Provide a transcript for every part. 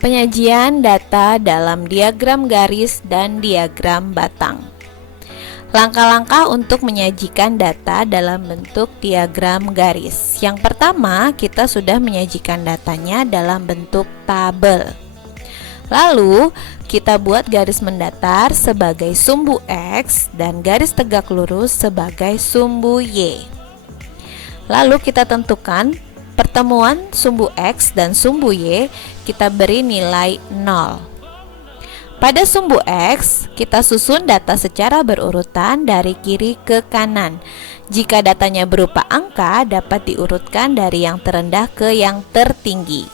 Penyajian data dalam diagram garis dan diagram batang. Langkah-langkah untuk menyajikan data dalam bentuk diagram garis. Yang pertama, kita sudah menyajikan datanya dalam bentuk tabel. Lalu, kita buat garis mendatar sebagai sumbu X dan garis tegak lurus sebagai sumbu Y. Lalu kita tentukan pertemuan sumbu X dan sumbu Y, kita beri nilai 0. Pada sumbu X, kita susun data secara berurutan dari kiri ke kanan. Jika datanya berupa angka, dapat diurutkan dari yang terendah ke yang tertinggi.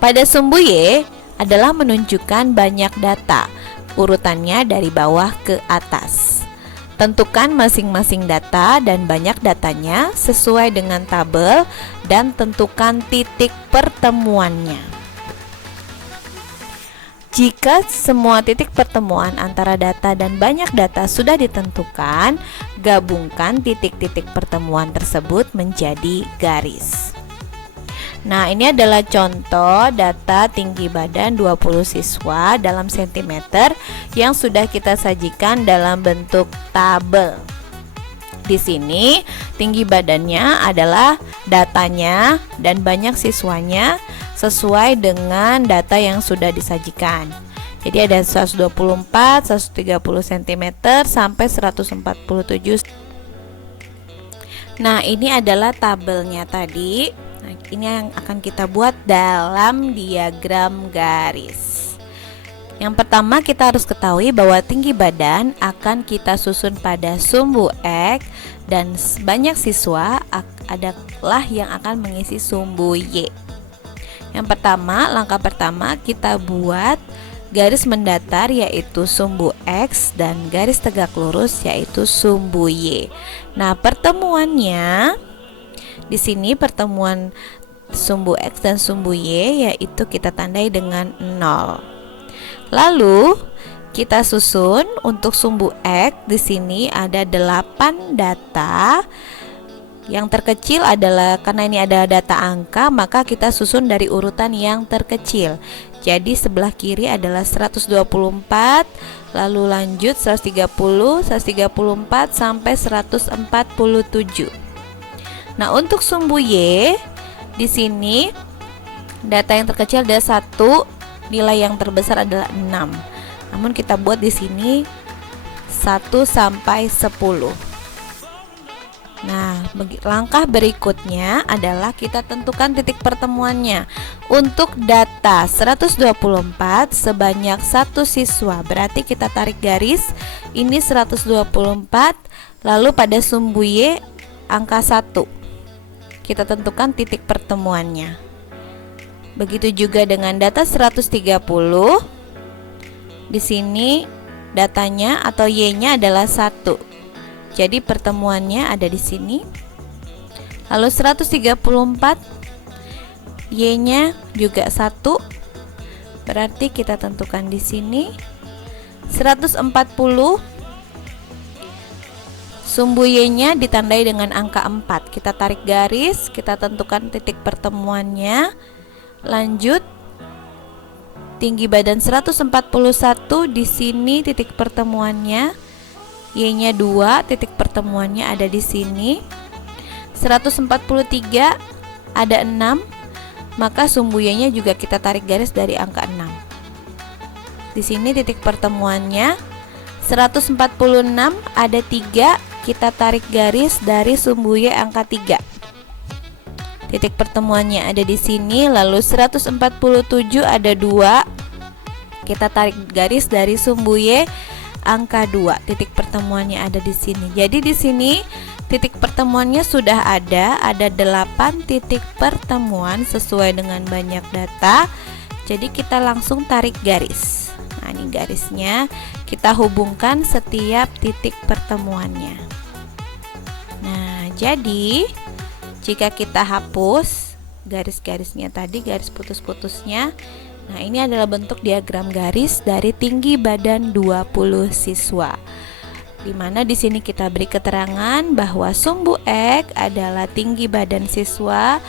Pada sumbu Y adalah menunjukkan banyak data, urutannya dari bawah ke atas. Tentukan masing-masing data dan banyak datanya sesuai dengan tabel dan tentukan titik pertemuannya. Jika semua titik pertemuan antara data dan banyak data sudah ditentukan, gabungkan titik-titik pertemuan tersebut menjadi garis. Nah, ini adalah contoh data tinggi badan 20 siswa dalam sentimeter yang sudah kita sajikan dalam bentuk tabel. Di sini tinggi badannya adalah datanya dan banyak siswanya sesuai dengan data yang sudah disajikan. Jadi ada 124, 130 cm sampai 147. Nah, ini adalah tabelnya tadi. Nah, ini yang akan kita buat dalam diagram garis. Yang pertama, kita harus ketahui bahwa tinggi badan akan kita susun pada sumbu X dan banyak siswa adalah yang akan mengisi sumbu Y. Yang pertama, langkah pertama kita buat garis mendatar yaitu sumbu X dan garis tegak lurus yaitu sumbu Y. Nah, pertemuannya di sini pertemuan sumbu X dan sumbu Y yaitu kita tandai dengan 0. Lalu kita susun untuk sumbu X. Di sini ada 8 data. Yang terkecil adalah karena ini ada data angka, maka kita susun dari urutan yang terkecil. Jadi sebelah kiri adalah 124, lalu lanjut 130, 134 sampai 147. Nah, untuk sumbu Y di sini data yang terkecil ada 1, nilai yang terbesar adalah 6. Namun kita buat di sini 1 sampai 10. Nah, langkah berikutnya adalah kita tentukan titik pertemuannya. Untuk data 124 sebanyak 1 siswa, berarti kita tarik garis ini 124, lalu pada sumbu Y angka 1. Kita tentukan titik pertemuannya. Begitu juga dengan data 130. Di sini datanya atau Y-nya adalah 1. Jadi pertemuannya ada di sini. Lalu 134 Y-nya juga 1. Berarti kita tentukan di sini 140. Sumbu Y-nya ditandai dengan angka 4. Kita tarik garis, kita tentukan titik pertemuannya. Lanjut, tinggi badan 141, di sini titik pertemuannya. Y-nya 2, titik pertemuannya ada di sini. 143 ada 6, maka sumbu Y-nya juga kita tarik garis dari angka 6. Di sini titik pertemuannya. 146 ada 3, kita tarik garis dari sumbu Y angka 3. Titik pertemuannya ada di sini. Lalu 147 ada 2, kita tarik garis dari sumbu Y angka 2. Titik pertemuannya ada di sini. Jadi di sini titik pertemuannya sudah ada 8 titik pertemuan sesuai dengan banyak data. Jadi kita langsung tarik garis. Nah, ini garisnya, kita hubungkan setiap titik pertemuannya. Nah, jadi jika kita hapus garis-garisnya tadi, garis putus-putusnya, nah ini adalah bentuk diagram garis dari tinggi badan 20 siswa. Dimana di sini kita beri keterangan bahwa sumbu X adalah tinggi badan siswa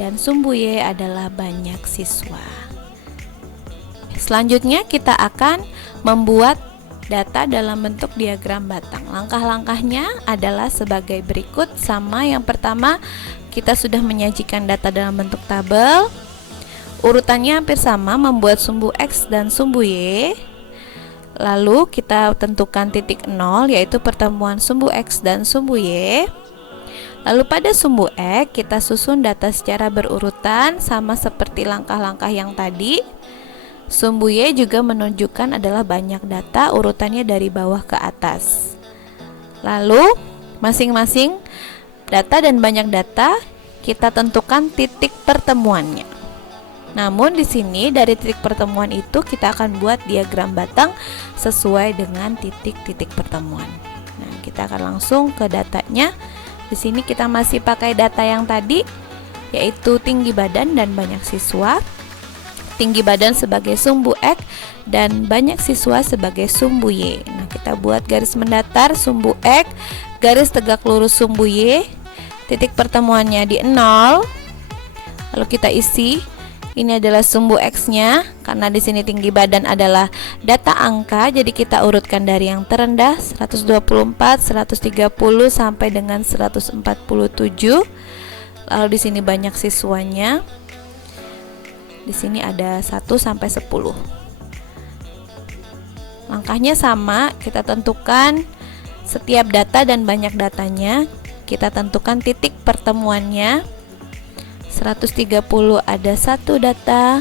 dan sumbu Y adalah banyak siswa. selanjutnya kita akan membuat data dalam bentuk diagram batang. Langkah-langkahnya adalah sebagai berikut. Sama, yang pertama kita sudah menyajikan data dalam bentuk tabel. Urutannya hampir sama, membuat sumbu X dan sumbu Y. Lalu kita tentukan titik 0, yaitu pertemuan sumbu X dan sumbu Y. Lalu pada sumbu X kita susun data secara berurutan, sama seperti langkah-langkah yang tadi. Sumbu Y juga menunjukkan adalah banyak data, urutannya dari bawah ke atas. Lalu masing-masing data dan banyak data kita tentukan titik pertemuannya. Namun di sini dari titik pertemuan itu kita akan buat diagram batang sesuai dengan titik-titik pertemuan. Nah, kita akan langsung ke datanya. Di sini kita masih pakai data yang tadi, yaitu tinggi badan dan banyak siswa. Tinggi badan sebagai sumbu X dan banyak siswa sebagai sumbu Y. Nah, kita buat garis mendatar sumbu X, garis tegak lurus sumbu Y. Titik pertemuannya di 0. Lalu kita isi. Ini adalah sumbu X-nya, karena di sini tinggi badan adalah data angka, jadi kita urutkan dari yang terendah 124, 130 sampai dengan 147. Lalu di sini banyak siswanya. Di sini ada 1 sampai 10. Langkahnya sama, kita tentukan setiap data dan banyak datanya. Kita tentukan titik pertemuannya. 130 ada 1 data,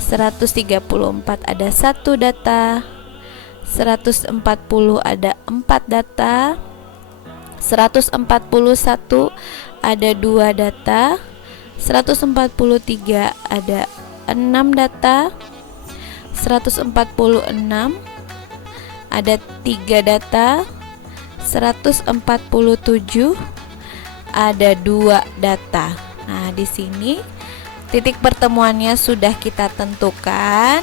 134 ada 1 data, 140 ada 4 data, 141 ada 2 data, 143 ada 6 data, 146 ada 3 data, 147 ada 2 data. Nah, di sini titik pertemuannya sudah kita tentukan.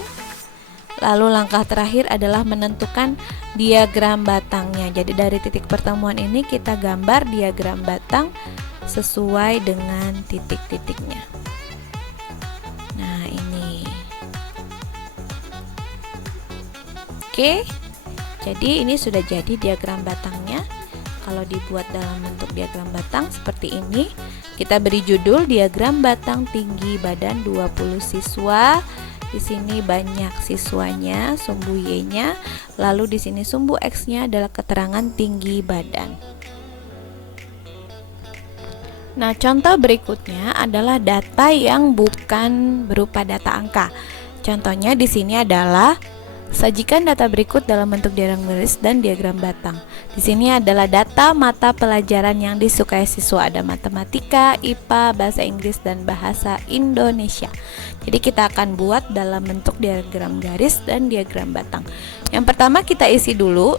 Lalu langkah terakhir adalah menentukan diagram batangnya. Jadi dari titik pertemuan ini kita gambar diagram batang sesuai dengan titik-titiknya. Nah, ini. Oke. Jadi ini sudah jadi diagram batangnya. Kalau dibuat dalam bentuk diagram batang seperti ini, kita beri judul diagram batang tinggi badan 20 siswa. Di sini banyak siswanya, sumbu Y-nya, lalu di sini sumbu X-nya adalah keterangan tinggi badan. Nah, contoh berikutnya adalah data yang bukan berupa data angka. Contohnya di sini adalah sajikan data berikut dalam bentuk diagram garis dan diagram batang. Di sini adalah data mata pelajaran yang disukai siswa, ada matematika, IPA, bahasa Inggris, dan bahasa Indonesia. Jadi kita akan buat dalam bentuk diagram garis dan diagram batang. Yang pertama kita isi dulu,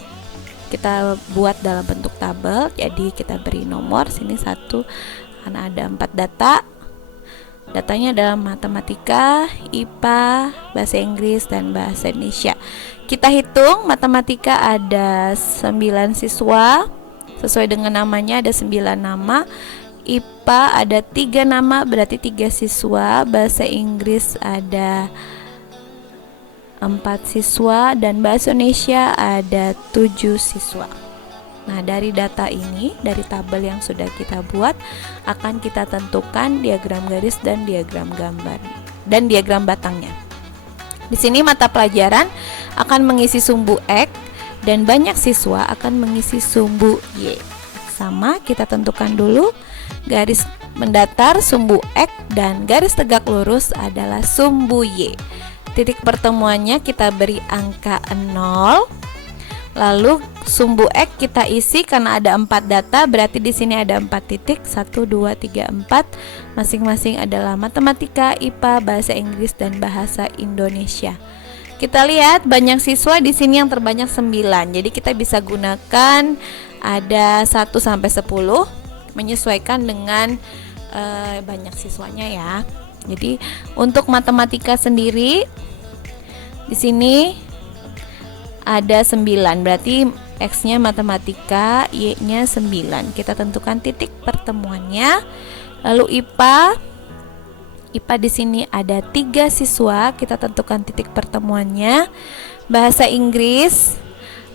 kita buat dalam bentuk tabel. Jadi kita beri nomor, sini 1, karena ada 4 data. Datanya adalah matematika, IPA, bahasa Inggris, dan bahasa Indonesia. Kita hitung, matematika ada 9 siswa, sesuai dengan namanya ada 9 nama. IPA ada 3 nama, berarti 3 siswa. Bahasa Inggris ada 4 siswa, dan bahasa Indonesia ada 7 siswa. Nah, dari data ini, dari tabel yang sudah kita buat, akan kita tentukan diagram garis dan diagram gambar dan diagram batangnya. Di sini mata pelajaran akan mengisi sumbu X dan banyak siswa akan mengisi sumbu Y. Sama, kita tentukan dulu garis mendatar sumbu X dan garis tegak lurus adalah sumbu Y. Titik pertemuannya kita beri angka 0. Lalu sumbu X kita isi karena ada 4 data, berarti di sini ada 4 titik, 1, 2, 3, 4. Masing-masing adalah matematika, IPA, bahasa Inggris, dan bahasa Indonesia. Kita lihat banyak siswa di sini yang terbanyak 9. Jadi kita bisa gunakan ada 1 sampai 10 menyesuaikan dengan banyak siswanya ya. Jadi untuk matematika sendiri di sini ada 9, berarti X-nya matematika, Y-nya 9. Kita tentukan titik pertemuannya. Lalu IPA IPA di sini ada 3 siswa, kita tentukan titik pertemuannya. Bahasa Inggris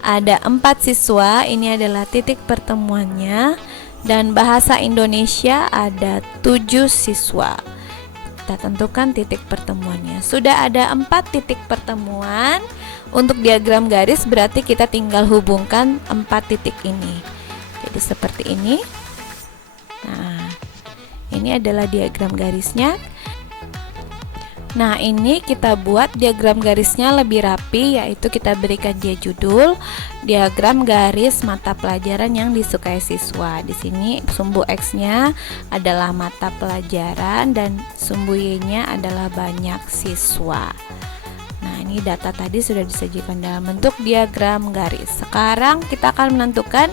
ada 4 siswa, ini adalah titik pertemuannya. Dan bahasa Indonesia ada 7 siswa. Kita tentukan titik pertemuannya. Sudah ada 4 titik pertemuan. Untuk diagram garis berarti kita tinggal hubungkan 4 titik ini. Jadi seperti ini. Nah, ini adalah diagram garisnya. Nah, ini kita buat diagram garisnya lebih rapi, yaitu kita berikan dia judul diagram garis mata pelajaran yang disukai siswa. Di sini sumbu X-nya adalah mata pelajaran dan sumbu Y-nya adalah banyak siswa. Nah, ini data tadi sudah disajikan dalam bentuk diagram garis. Sekarang kita akan menentukan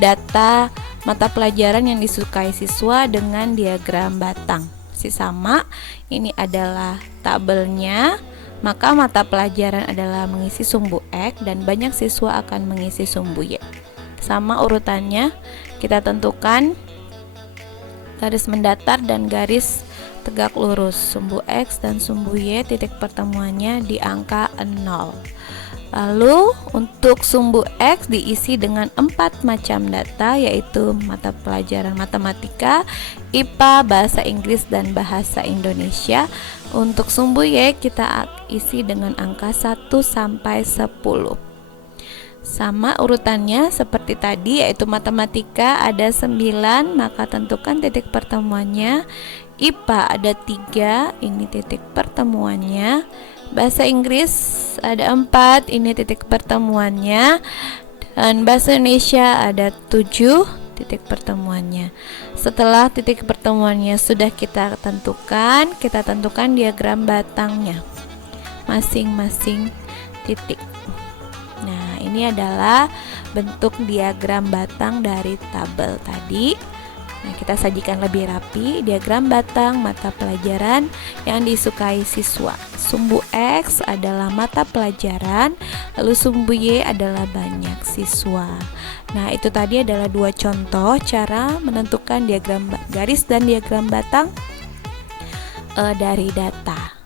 data mata pelajaran yang disukai siswa dengan diagram batang. Sama, ini adalah tabelnya, maka mata pelajaran adalah mengisi sumbu X dan banyak siswa akan mengisi sumbu Y. Sama urutannya, kita tentukan garis mendatar dan garis tegak lurus. Sumbu X dan sumbu Y titik pertemuannya di angka 0. Lalu untuk sumbu X diisi dengan 4 macam data, yaitu mata pelajaran matematika, IPA, bahasa Inggris, dan bahasa Indonesia. Untuk sumbu Y kita isi dengan angka 1 sampai 10. Sama urutannya seperti tadi, yaitu matematika ada 9, maka tentukan titik pertemuannya. IPA ada 3, ini titik pertemuannya. Bahasa Inggris ada 4, ini titik pertemuannya. Dan bahasa Indonesia ada 7 titik pertemuannya. Setelah titik pertemuannya sudah kita tentukan diagram batangnya masing-masing titik. Nah, ini adalah bentuk diagram batang dari tabel tadi. Nah, kita sajikan lebih rapi diagram batang mata pelajaran yang disukai siswa. Sumbu X adalah mata pelajaran, lalu sumbu Y adalah banyak siswa. Nah, itu tadi adalah 2 contoh cara menentukan diagram garis dan diagram batang dari data.